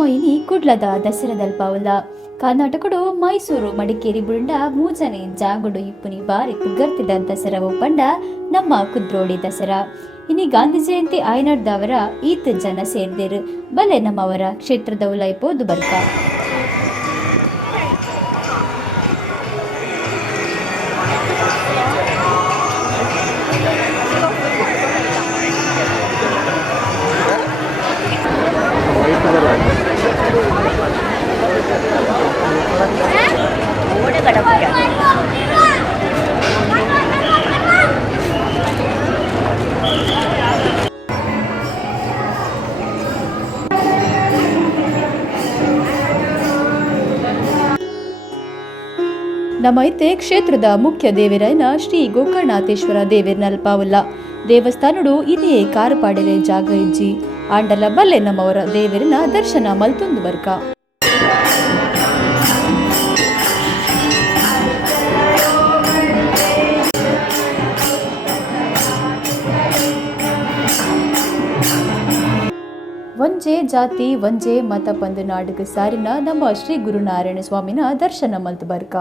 ಮೊಯಿನಿ ಕುಡ್ಲದ ದಸರಾದಲ್ಪವಲ್ಲ ಕರ್ನಾಟಕಡು ಮೈಸೂರು ಮಡಿಕೇರಿ ಬುಂಡ ಮೂಜನೆ ಜಾಗುಡು ಇಪ್ಪುನಿ ಬಾರಿ ಪುಗರ್ತಿದ ದಸರಾ ಒಪ್ಪಂಡ ನಮ್ಮ ಕುದ್ರೋಳಿ ದಸರಾ ಇನಿ ಗಾಂಧಿ ಜಯಂತಿ ಆಯ್ನಡ್ದವರ ಈತ್ ಜನ ಸೇರ್ದೇರು ಬಲೆ ನಮ್ಮವರ ಕ್ಷೇತ್ರದ ಉಲೈಪೋದು ಬರ್ಕ ನಮೈತೆ ಕ್ಷೇತ್ರದ ಮುಖ್ಯ ದೇವರೈನ ಶ್ರೀ ಗೋಕರ್ಣನಾಥೇಶ್ವರ ದೇವೇರ್ನಲ್ಪಾವಲ್ಲ ದೇವಸ್ಥಾನಡು ಇದೇ ಕಾರಪಾಡೆರೆ ಜಾಗ ಇಜ್ಜಿ ಆಂಡಲ ಬಲ್ಲೆ ನಮ್ಮವರ ದೇವರಿನ ದರ್ಶನ ಮಲ್ತೊಂದು ಬರ್ಕ ಒಂಜೇ ಜಾತಿ ಒಂಜೇ ಮತ ಪಂದು ನಾಡಿಗೆ ಸಾರಿನ ನಮ್ಮ ಶ್ರೀ ಗುರುನಾರಾಯಣ ಸ್ವಾಮಿನ ದರ್ಶನ ಮಲ್ತು ಬರ್ಕ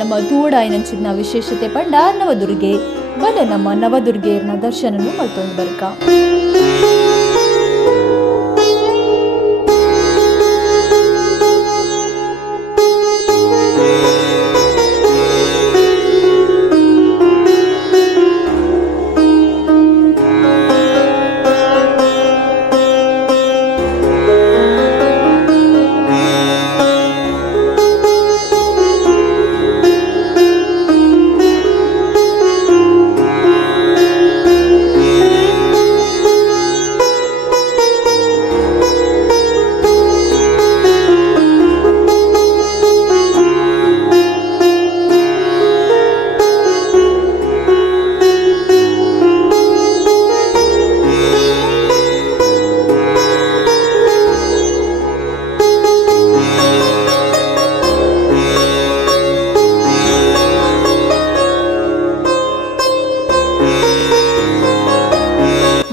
ನಮ್ಮ ದೂಡಾಯಿನಂಚಿನ ವಿಶೇಷತೆ ಪಂಡ ನವದುರ್ಗೆ ಬಲೆ ನಮ್ಮ ನವದುರ್ಗೆಯರ್ನ ದರ್ಶನನು ಮಲ್ತೊಂದು ಬರ್ಕ.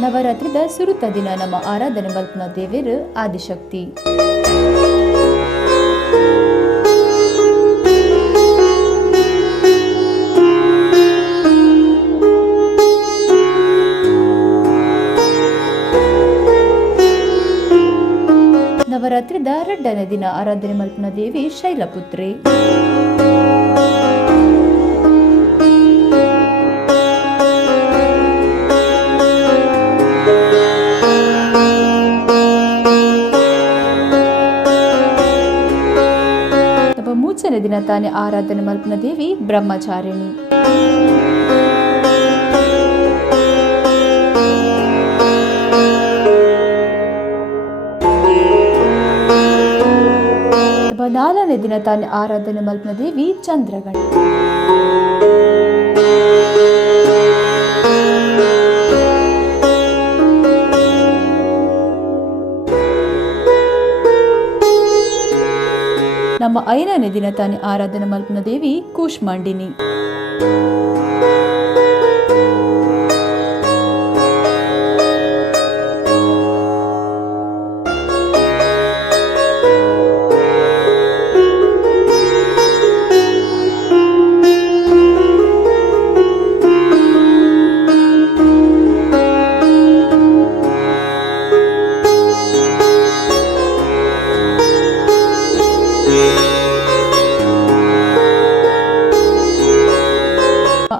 ನವರಾತ್ರಿದ ಸುರುತ ದಿನ ನಮ್ಮ ಆರಾಧನೆ ಮಲ್ಪನ ದೇವರು ಆದಿಶಕ್ತಿ. ನವರಾತ್ರಿದ ಎರಡನೇ ದಿನ ಆರಾಧನೆ ಮಲ್ಪನ ದೇವಿ ಶೈಲಪುತ್ರಿ. ಮೂಚನೆ ದಿನ ತಾನೇ ಆರಾಧನೆ ಮಲ್ಪನ ದೇವಿ ಬ್ರಹ್ಮಚಾರಿಣಿ. ನಾಲ್ಕನೇ ದಿನ ತಾನೇ ಆರಾಧನೆ ಮಲ್ಪನ ದೇವಿ ಚಂದ್ರಗಣಿ. ನಮ್ಮ 5ನೇ ದಿನ ತಾನೇ ಆರಾಧನೆ ಮಲ್ಪನ ದೇವಿ ಕೂಷ್ಮಾಂಡಿನಿ.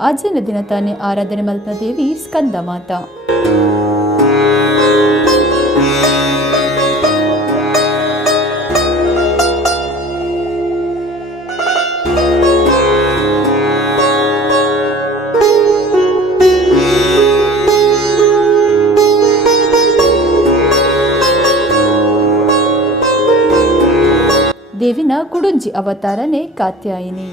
ಆಚೆನ ದಿನ ತಾನೇ ಆರಾಧನೆ ಮಲ್ಪನ ದೇವಿ ಸ್ಕಂದ ಮಾತಾ. ದೇವಿನ ಕುಡುಂಜಿ ಅವತಾರನೇ ಕಾತ್ಯಾಯಿನಿ.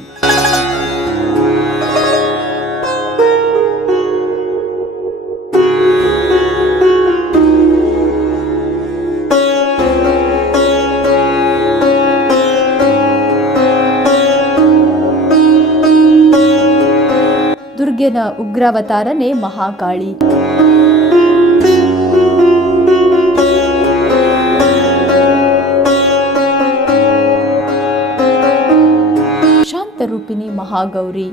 ದುರ್ಗೆನ ಉಗ್ರಾವತಾರನೇ ಮಹಾಕಾಳಿ. ಶಾಂತರೂಪಿಣಿ ಮಹಾಗೌರಿ.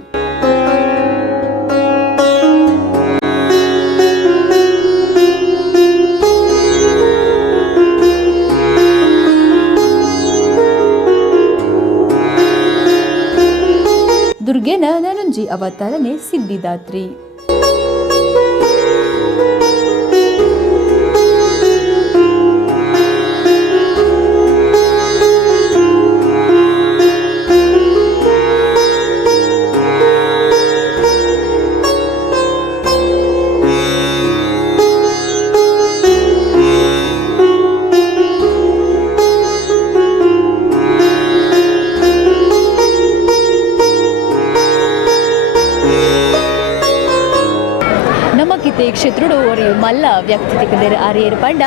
ದುರ್ಗೆನ ನನುಂಜಿ ಅವತಾರನೇ ಸಿದ್ಧಿದಾತ್ರಿ. ಕ್ಷೇತ್ರುಡು ஒரு ಮಲ್ಲ ವ್ಯಕ್ತಿತ್ವದ ಅರಿಯರು ಪಂಡ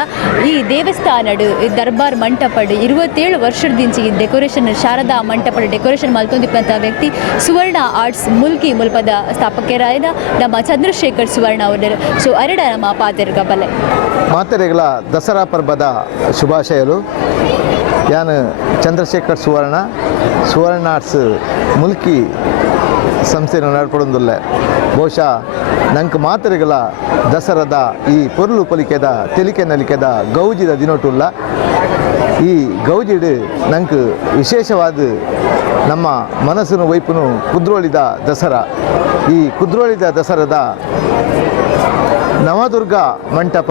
ಈ ದೇವಸ್ಥಾನಡು ದರ್ಬಾರ್ ಮಂಟಪಡು 27 ವರ್ಷದಿಂಚಿ ಡೆಕೋರೇಷನ್ ಶಾರದಾ ಮಂಟಪಡು ಡೆಕೋರೇಷನ್ ಮಲ್ತೊಂದಿಪ್ಪಂತ ವ್ಯಕ್ತಿ ಸುವರ್ಣ ಆರ್ಟ್ಸ್ ಮುಲ್ಕಿ ಮುಲ್ಪದ ಸ್ಥಾಪಕರಾದ ನಮ್ಮ ಚಂದ್ರಶೇಖರ್ ಸುವರ್ಣ ಅವರು. ಸೊ ಅರಡ ನಮ್ಮ ಪಾತೆರ್ಗ ಬಲೆ ಮಾತೆರೆಗಳ ದಸರಾ ಪರ್ವದ ಶುಭಾಶಯಗಳು. ಯಾನು ಚಂದ್ರಶೇಖರ್ ಸುವರ್ಣ ಆರ್ಟ್ಸ್ ಮುಲ್ಕಿ ಸಂಸ್ಥೆಯನ್ನು ನಡ್ಪಡೊಂದುಲ್ಲೆ. ಬಹುಶಃ ನಂಗೆ ಮಾತ್ರೆಗಳ ದಸರಾದ ಈ ಪೊರ್ಲು ಪೊಲಿಕೆದ ತೆಲಿಕೆ ನಲಿಕೆದ ಗೌಜಿದ ದಿನೋಟುಲ್ಲ. ಈ ಗೌಜಿಡು ನಂಗೆ ವಿಶೇಷವಾದ ನಮ್ಮ ಮನಸ್ಸಿನ ವೈಪುನು ಕುದ್ರೋಳಿದ ದಸರಾ. ಈ ಕುದ್ರೋಳಿದ ದಸರಾದ ನವದುರ್ಗ ಮಂಟಪ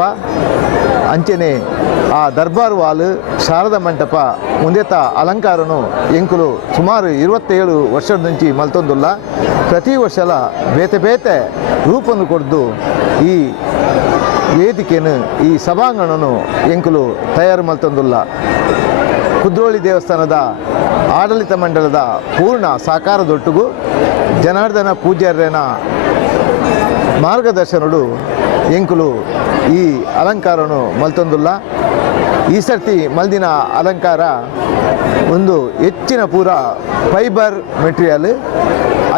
ಅಂಚೆನೆ ಆ ದರ್ಬಾರ್ ವಾಲ್ ಶಾರದಾ ಮಂಟಪ ಮುಂದೆತ ಅಲಂಕಾರನು ಎಂಕುಲು ಸುಮಾರು 27 ವರ್ಷದ నుంచి ಮಲ್ತೊಂದುಲ್ಲ. ಪ್ರತಿ ವರ್ಷಲ ಬೇತೆ ಬೇತೆ ರೂಪನ್ನು ಕೊಡ್ದು ಈ ವೇದಿಕೆಯನ್ನು ಈ ಸಭಾಂಗಣನು ಎಂಕುಲು ತಯಾರು ಮಲ್ತೊಂದುಲ್ಲ. ಕುದ್ರೋಳಿ ದೇವಸ್ಥಾನದ ಆಡಳಿತ ಮಂಡಳದ ಪೂರ್ಣ ಸಾಕಾರದೊಟ್ಟಿಗೂ ಜನಾರ್ದನ ಪೂಜ್ಯರ್ಯನ ಮಾರ್ಗದರ್ಶನಡು ಎಂಕುಲು ಈ ಅಲಂಕಾರನು ಮಲ್ತೊಂದುಲ್ಲ. ಈ ಸರ್ತಿ ಮಲ್ದಿನ ಅಲಂಕಾರ ಒಂದು ಹೆಚ್ಚಿನ ಪೂರ ಫೈಬರ್ ಮೆಟೀರಿಯಲ್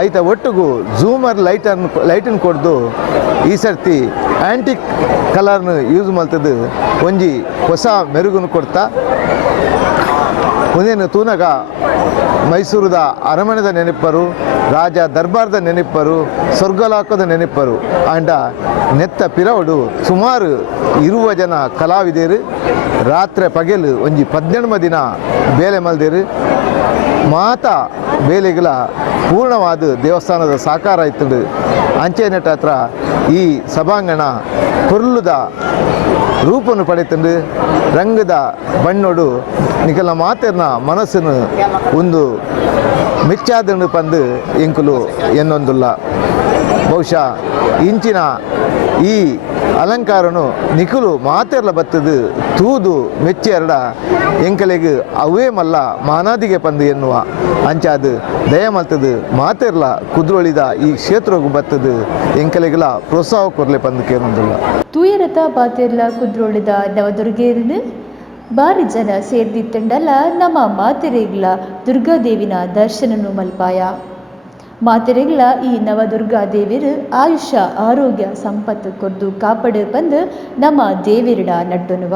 ಐತ ಒಟ್ಟಿಗೂ ಝೂಮರ್ ಲೈಟನ್ನು ಕೊಡ್ದು ಈ ಸರ್ತಿ ಆ್ಯಂಟಿಕ್ ಕಲರ್ನು ಯೂಸ್ ಮಲ್ತದ್ದು ಒಂಜಿ ಹೊಸ ಮೆರುಗನ್ನು ಕೊಡ್ತಾ ಒಂದೇನು ತೂನಗ ಮೈಸೂರದ ಅರಮನೆದ ನೆನಪರು, ರಾಜ ದರ್ಬಾರ್ದ ನೆನಪರು, ಸ್ವರ್ಗಲಾಕದ ನೆನಪರು ಆಂಡ ನೆತ್ತ ಪಿರವಡು ಸುಮಾರು 20 ಜನ ಕಲಾವಿದರು ರಾತ್ರಿ ಪಗೆಲು ಒಂಜಿ 18 ದಿನ ಬೇಲೆ ಮಲ್ದೇರು ಮಾತ ಬೇಲೆಗಳ ಪೂರ್ಣವಾದ ದೇವಸ್ಥಾನದ ಸಾಕಾರ ಇತ್ತು. ಅಂಚೆನೆಟ್ಟ ಹತ್ರ ಈ ಸಭಾಂಗಣ ಪೊರ್ಲುದ ರೂಪನ್ನು ಪಡೆತಂಡು ರಂಗದ ಬಣ್ಣೋಡು ನಿಖಲ ಮಾತೆರ್ನ ಮನಸ್ಸನ್ನು ಒಂದು ಮೆಚ್ಚಾದನ್ನು ಪಂದು ಎಂಕುಲು ಎನ್ನೊಂದುಲ್ಲ. ಬಹುಶಃ ಇಂಚಿನ ಈ ಅಲಂಕಾರನು ನಿಖಲು ಮಾತೆರ್ಲ ಬತ್ತದು ತೂದು ಮೆಚ್ಚೆರಡ ಎಂಕಲೆಗೆ ಅವೇ ಮಲ್ಲ ಮಾನಾದಿಗೆ ಪಂದು ಎನ್ನುವ ಅಂಚಾದು ದಯ ಮಲ್ತದು ಮಾತೆರ್ಲ ಕುದ್ರೋಳಿದ ಈ ಕ್ಷೇತ್ರಗೂ ಬತ್ತದು ಎಂಕಲೆಗಳ ಪ್ರೋತ್ಸಾಹ ಕೊರ್ಲೆ ಪಂದು ಕೇಳೊಂದುಲ್ಲ. ತೂಯರತ ಪಾತೆರ್ಲ ಕುದ್ರೋಳಿದ ನವದುರ್ಗೇರಿನ ಬಾರಿ ಜನ ಸೇರ್ದಿತ್ತಂಡಲ ನಮ್ಮ ಮಾತೆರೆಗ್ಲ ದುರ್ಗಾದೇವಿನ ದರ್ಶನನು ಮಲ್ಪಾಯ. ಮಾತೆರೆಗ್ಲ ಈ ನವದುರ್ಗಾದೇವಿರು ಆಯುಷ್ಯ ಆರೋಗ್ಯ ಸಂಪತ್ತು ಕೊರ್ದು ಕಾಪಾಡು ಬಂದು ನಮ್ಮ ದೇವಿರಡ ನಡ್ಡೊನುವ.